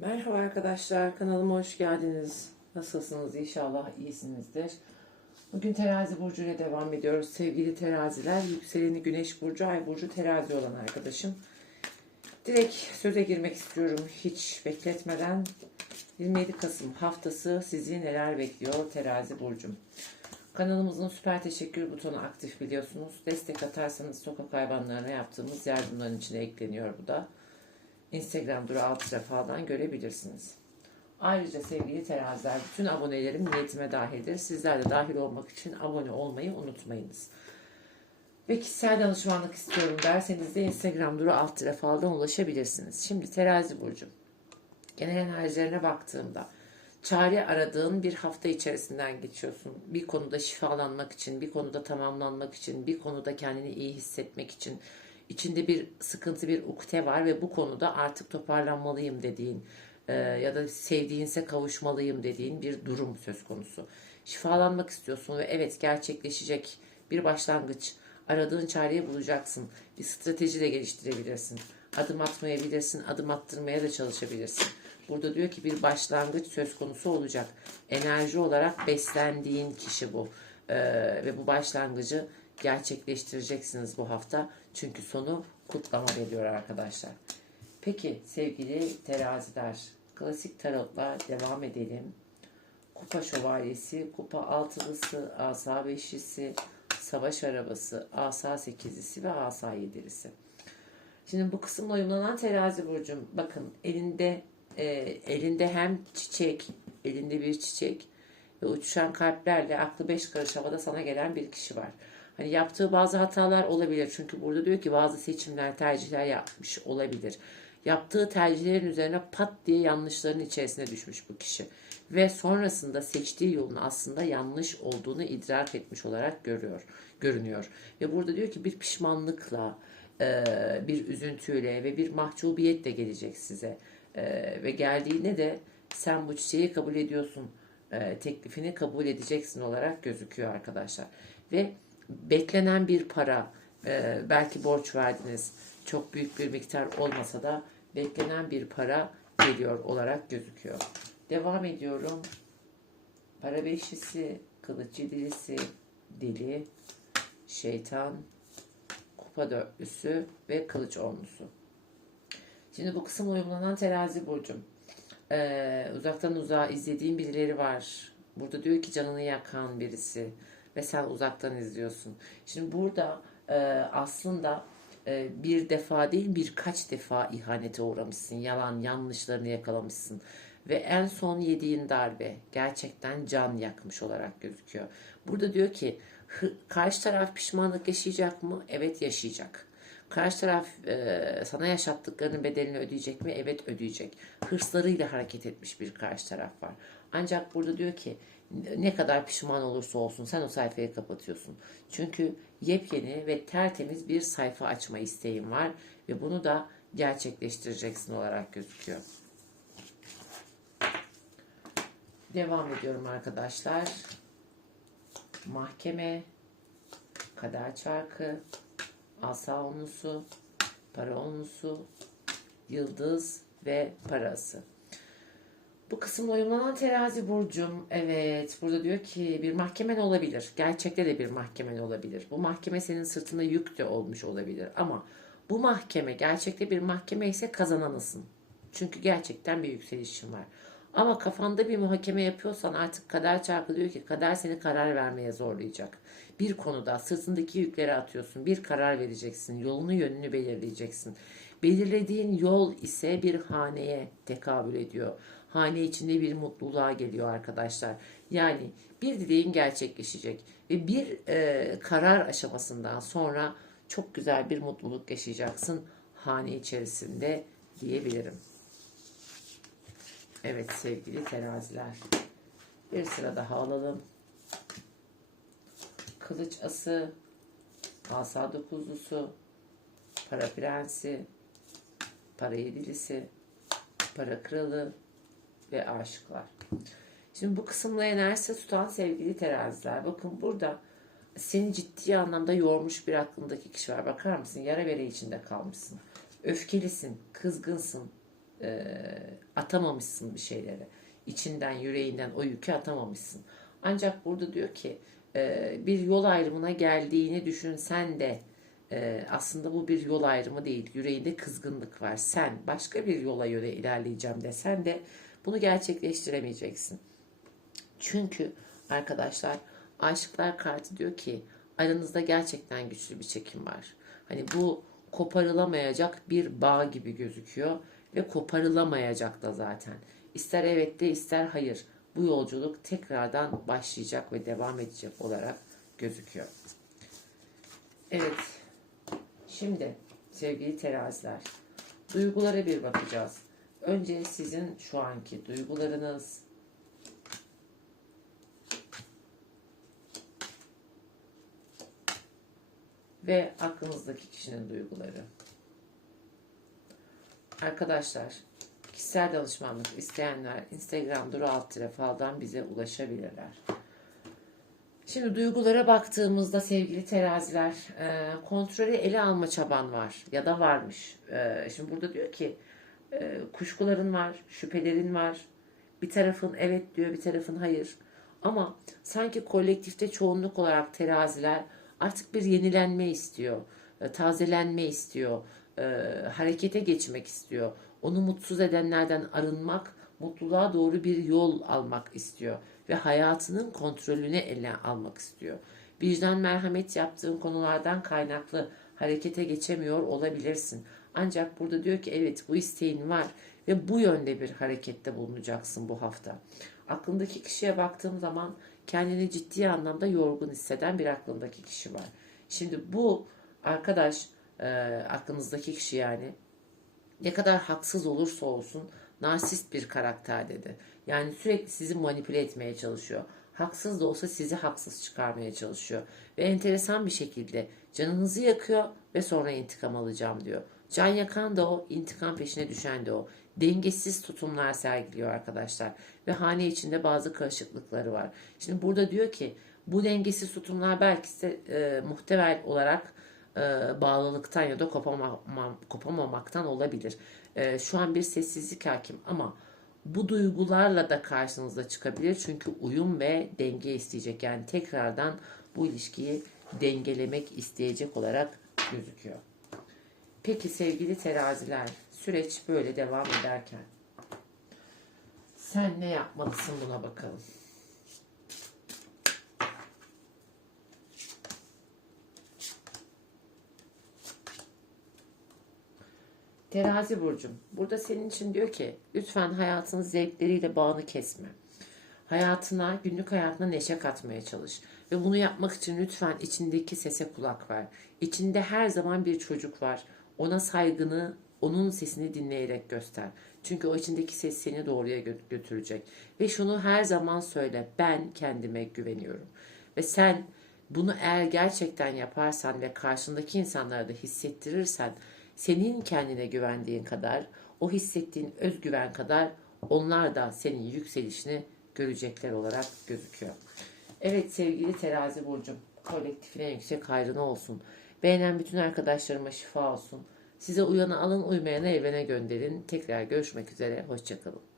Merhaba arkadaşlar, kanalıma hoş geldiniz. Nasılsınız? İnşallah iyisinizdir. Bugün terazi burcu ile devam ediyoruz. Sevgili teraziler, yükseleni güneş burcu, ay burcu terazi olan arkadaşım. Direkt söze girmek istiyorum hiç bekletmeden. 27 Kasım haftası sizi neler bekliyor terazi burcum. Kanalımızın süper teşekkür butonu aktif biliyorsunuz. Destek atarsanız sokak hayvanlarına yaptığımız yardımların içine ekleniyor bu da. Instagram duru alt defadan görebilirsiniz. Ayrıca sevgili teraziler bütün abonelerim niyetime dahildir. Sizler de dahil olmak için abone olmayı unutmayınız. Ve kişisel danışmanlık istiyorum derseniz de Instagram duru alt defadan ulaşabilirsiniz. Şimdi terazi burcu. Genel enerjilerine baktığımda çare aradığın bir hafta içerisinden geçiyorsun. Bir konuda şifalanmak için, bir konuda tamamlanmak için, bir konuda kendini iyi hissetmek için, içinde bir sıkıntı, bir ukde var ve bu konuda artık toparlanmalıyım dediğin e, ya da sevdiğinse kavuşmalıyım dediğin bir durum söz konusu. Şifalanmak istiyorsun ve evet gerçekleşecek bir başlangıç. Aradığın çareyi bulacaksın. Bir strateji de geliştirebilirsin. Adım atmayabilirsin, adım attırmaya da çalışabilirsin. Burada diyor ki bir başlangıç söz konusu olacak. Enerji olarak beslendiğin kişi bu. Ee, ve bu başlangıcı gerçekleştireceksiniz bu hafta. Çünkü sonu kutlama geliyor arkadaşlar. Peki sevgili teraziler, klasik tarotla devam edelim. Kupa şövalyesi, kupa altılısı, asa beşlisi, savaş arabası, asa sekizlisi ve asa yedilisi. Şimdi bu kısımla uyumlanan terazi burcum bakın elinde e, elinde hem çiçek, elinde bir çiçek ve uçuşan kalplerle aklı beş karış havada sana gelen bir kişi var. Hani yaptığı bazı hatalar olabilir. Çünkü burada diyor ki bazı seçimler, tercihler yapmış olabilir. Yaptığı tercihlerin üzerine pat diye yanlışların içerisine düşmüş bu kişi. Ve sonrasında seçtiği yolun aslında yanlış olduğunu idrak etmiş olarak görüyor, görünüyor. Ve burada diyor ki bir pişmanlıkla, e, bir üzüntüyle ve bir mahcubiyetle gelecek size. E, ve geldiğinde de sen bu çiçeği kabul ediyorsun, e, teklifini kabul edeceksin olarak gözüküyor arkadaşlar. Ve beklenen bir para, e, belki borç verdiniz, çok büyük bir miktar olmasa da beklenen bir para geliyor olarak gözüküyor. Devam ediyorum. Para beşlisi, kılıç yedilisi, deli, şeytan, kupa dörtlüsü ve kılıç onlusu. Şimdi bu kısım uyumlanan terazi burcum. Ee, uzaktan uzağa izlediğim birileri var. Burada diyor ki canını yakan birisi ve sen uzaktan izliyorsun. Şimdi burada e, aslında e, bir defa değil birkaç defa ihanete uğramışsın. Yalan yanlışlarını yakalamışsın. Ve en son yediğin darbe gerçekten can yakmış olarak gözüküyor. Burada diyor ki karşı taraf pişmanlık yaşayacak mı? Evet yaşayacak. Karşı taraf e, sana yaşattıklarının bedelini ödeyecek mi? Evet ödeyecek. Hırslarıyla hareket etmiş bir karşı taraf var. Ancak burada diyor ki ne kadar pişman olursa olsun sen o sayfayı kapatıyorsun. Çünkü yepyeni ve tertemiz bir sayfa açma isteğin var ve bunu da gerçekleştireceksin olarak gözüküyor. Devam ediyorum arkadaşlar. Mahkeme, kader çarkı, asa onusu, para onusu, yıldız ve parası. Bu kısımla uyumlanan terazi burcum. Evet burada diyor ki bir mahkemen olabilir. Gerçekte de bir mahkemen olabilir. Bu mahkeme senin sırtında yük de olmuş olabilir. Ama bu mahkeme gerçekte bir mahkeme ise kazananısın. Çünkü gerçekten bir yükselişin var. Ama kafanda bir muhakeme yapıyorsan artık kader çarkı diyor ki kader seni karar vermeye zorlayacak. Bir konuda sırtındaki yükleri atıyorsun. Bir karar vereceksin. Yolunu yönünü belirleyeceksin. Belirlediğin yol ise bir haneye tekabül ediyor. Hane içinde bir mutluluğa geliyor arkadaşlar. Yani bir dileğin gerçekleşecek ve bir e, karar aşamasından sonra çok güzel bir mutluluk yaşayacaksın hane içerisinde diyebilirim. Evet sevgili teraziler. Bir sıra daha alalım. Kılıç ası, asa dokuzlusu, para prensi, para yedilisi, para kralı ve aşıklar. Şimdi bu kısımla enerjisi tutan sevgili teraziler. Bakın burada seni ciddi anlamda yormuş bir aklındaki kişi var. Bakar mısın? Yara bere içinde kalmışsın. Öfkelisin, kızgınsın. E, atamamışsın bir şeyleri. İçinden, yüreğinden o yükü atamamışsın. Ancak burada diyor ki e, bir yol ayrımına geldiğini düşünsen de e, aslında bu bir yol ayrımı değil. Yüreğinde kızgınlık var. Sen başka bir yola göre ilerleyeceğim desen de bunu gerçekleştiremeyeceksin. Çünkü arkadaşlar aşıklar kartı diyor ki aranızda gerçekten güçlü bir çekim var. Hani bu koparılamayacak bir bağ gibi gözüküyor ve koparılamayacak da zaten. İster evet de ister hayır. Bu yolculuk tekrardan başlayacak ve devam edecek olarak gözüküyor. Evet. Şimdi sevgili teraziler, duygulara bir bakacağız. Önce sizin şu anki duygularınız, ve aklınızdaki kişinin duyguları. Arkadaşlar, kişisel danışmanlık isteyenler Instagram duru alt faldan bize ulaşabilirler. Şimdi duygulara baktığımızda sevgili teraziler, e, kontrolü ele alma çaban var ya da varmış. E, şimdi burada diyor ki e, kuşkuların var, şüphelerin var. Bir tarafın evet diyor, bir tarafın hayır. Ama sanki kolektifte çoğunluk olarak teraziler artık bir yenilenme istiyor, e, tazelenme istiyor, e, harekete geçmek istiyor. Onu mutsuz edenlerden arınmak, mutluluğa doğru bir yol almak istiyor ve hayatının kontrolünü eline almak istiyor. Vicdan merhamet yaptığın konulardan kaynaklı harekete geçemiyor olabilirsin. Ancak burada diyor ki evet bu isteğin var ve bu yönde bir harekette bulunacaksın bu hafta. Aklındaki kişiye baktığım zaman kendini ciddi anlamda yorgun hisseden bir aklındaki kişi var. Şimdi bu arkadaş e, aklınızdaki kişi yani ne kadar haksız olursa olsun narsist bir karakter dedi. Yani sürekli sizi manipüle etmeye çalışıyor. Haksız da olsa sizi haksız çıkarmaya çalışıyor. Ve enteresan bir şekilde canınızı yakıyor ve sonra intikam alacağım diyor. Can yakan da o, intikam peşine düşen de o. Dengesiz tutumlar sergiliyor arkadaşlar. Ve hane içinde bazı karışıklıkları var. Şimdi burada diyor ki bu dengesiz tutumlar belki de e, muhtemel olarak e, bağlılıktan ya da kopama, kopamamaktan olabilir. E, şu an bir sessizlik hakim ama bu duygularla da karşınıza çıkabilir. Çünkü uyum ve denge isteyecek. Yani tekrardan bu ilişkiyi dengelemek isteyecek olarak gözüküyor. Peki sevgili teraziler, süreç böyle devam ederken sen ne yapmalısın buna bakalım. Terazi burcum. Burada senin için diyor ki lütfen hayatın zevkleriyle bağını kesme. Hayatına, günlük hayatına neşe katmaya çalış. Ve bunu yapmak için lütfen içindeki sese kulak ver. İçinde her zaman bir çocuk var. Ona saygını, onun sesini dinleyerek göster. Çünkü o içindeki ses seni doğruya götürecek. Ve şunu her zaman söyle. Ben kendime güveniyorum. Ve sen bunu eğer gerçekten yaparsan ve karşındaki insanlara da hissettirirsen senin kendine güvendiğin kadar, o hissettiğin özgüven kadar onlar da senin yükselişini görecekler olarak gözüküyor. Evet sevgili terazi burcum, kolektifine yüksek hayrına olsun. Beğenen bütün arkadaşlarıma şifa olsun. Size uyanı alın, uymayanı evine gönderin. Tekrar görüşmek üzere, hoşçakalın.